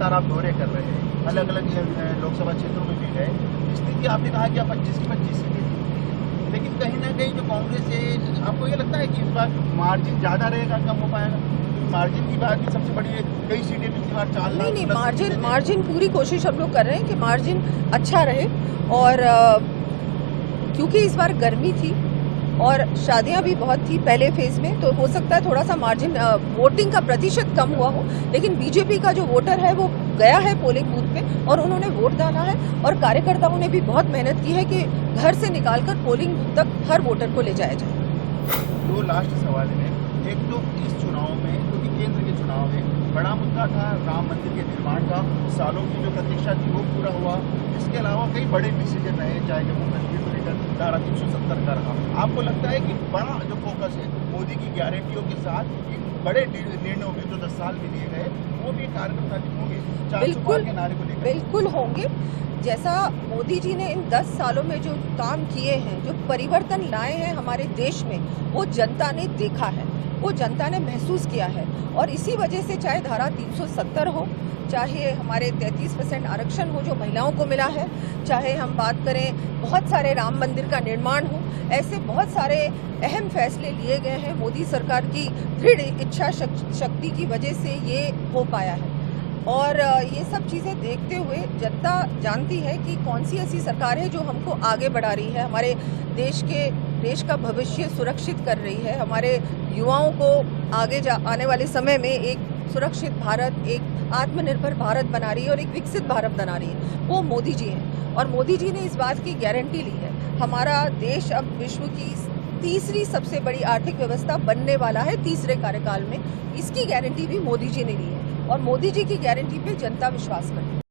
लगातार आप दौरे कर रहे हैं, अलग अलग लोकसभा क्षेत्रों में भी गए। स्थिति आपने कहा कि आप 25 की 25 सीटें जीती हैं, लेकिन कहीं ना कहीं जो कांग्रेस है, आपको ये लगता है कि इस बार मार्जिन ज़्यादा रहेगा, कम हो पाएगा? मार्जिन की बात भी सबसे बड़ी है, कई सीटें पिछली बार 4 लाख। नहीं, मार्जिन पूरी कोशिश हम लोग कर रहे हैं कि मार्जिन अच्छा रहे। और क्योंकि इस बार गर्मी थी और शादियां भी बहुत थी पहले फेज में, तो हो सकता है थोड़ा सा मार्जिन वोटिंग का प्रतिशत कम हुआ हो, लेकिन बीजेपी का जो वोटर है वो गया है पोलिंग बूथ पे और उन्होंने वोट डाला है। और कार्यकर्ताओं ने भी बहुत मेहनत की है कि घर से निकालकर पोलिंग बूथ तक हर वोटर को ले जाया जाए। 2 लास्ट सवाल है। एक तो इस चुनाव में, क्योंकि केंद्र के चुनाव में बड़ा मुद्दा था राम मंदिर के निर्माण का, सालों की जो प्रतीक्षा थी वो पूरा हुआ। इसके अलावा कई बड़े डिसीजन रहे, चाहे जम्मू कश्मीर को लेकर धारा 370 का रहा। आपको लगता है कि बड़ा जो फोकस है मोदी की गारंटियों के साथ इन बड़े निर्णयों में जो 10 साल में लिए गए, वो भी कार्यकर्ता भी होंगे 400 पार के नारे को लेकर? बिल्कुल होंगे। जैसा मोदी जी ने इन 10 सालों में जो काम किए हैं, जो परिवर्तन लाए हैं हमारे देश में, वो जनता ने देखा है, वो जनता ने महसूस किया है। और इसी वजह से चाहे धारा 370 हो, चाहे हमारे 33% आरक्षण हो जो महिलाओं को मिला है, चाहे हम बात करें बहुत सारे राम मंदिर का निर्माण हो, ऐसे बहुत सारे अहम फैसले लिए गए हैं। मोदी सरकार की दृढ़ इच्छा शक्ति की वजह से ये हो पाया है। और ये सब चीज़ें देखते हुए जनता जानती है कि कौन सी ऐसी सरकार है जो हमको आगे बढ़ा रही है, हमारे देश का भविष्य सुरक्षित कर रही है, हमारे युवाओं को आने वाले समय में एक सुरक्षित भारत, एक आत्मनिर्भर भारत बना रही है और एक विकसित भारत बना रही है। वो मोदी जी हैं और मोदी जी ने इस बात की गारंटी ली है। हमारा देश अब विश्व की तीसरी सबसे बड़ी आर्थिक व्यवस्था बनने वाला है तीसरे कार्यकाल में। इसकी गारंटी भी मोदी जी ने ली है और मोदी जी की गारंटी पे जनता विश्वास करती है।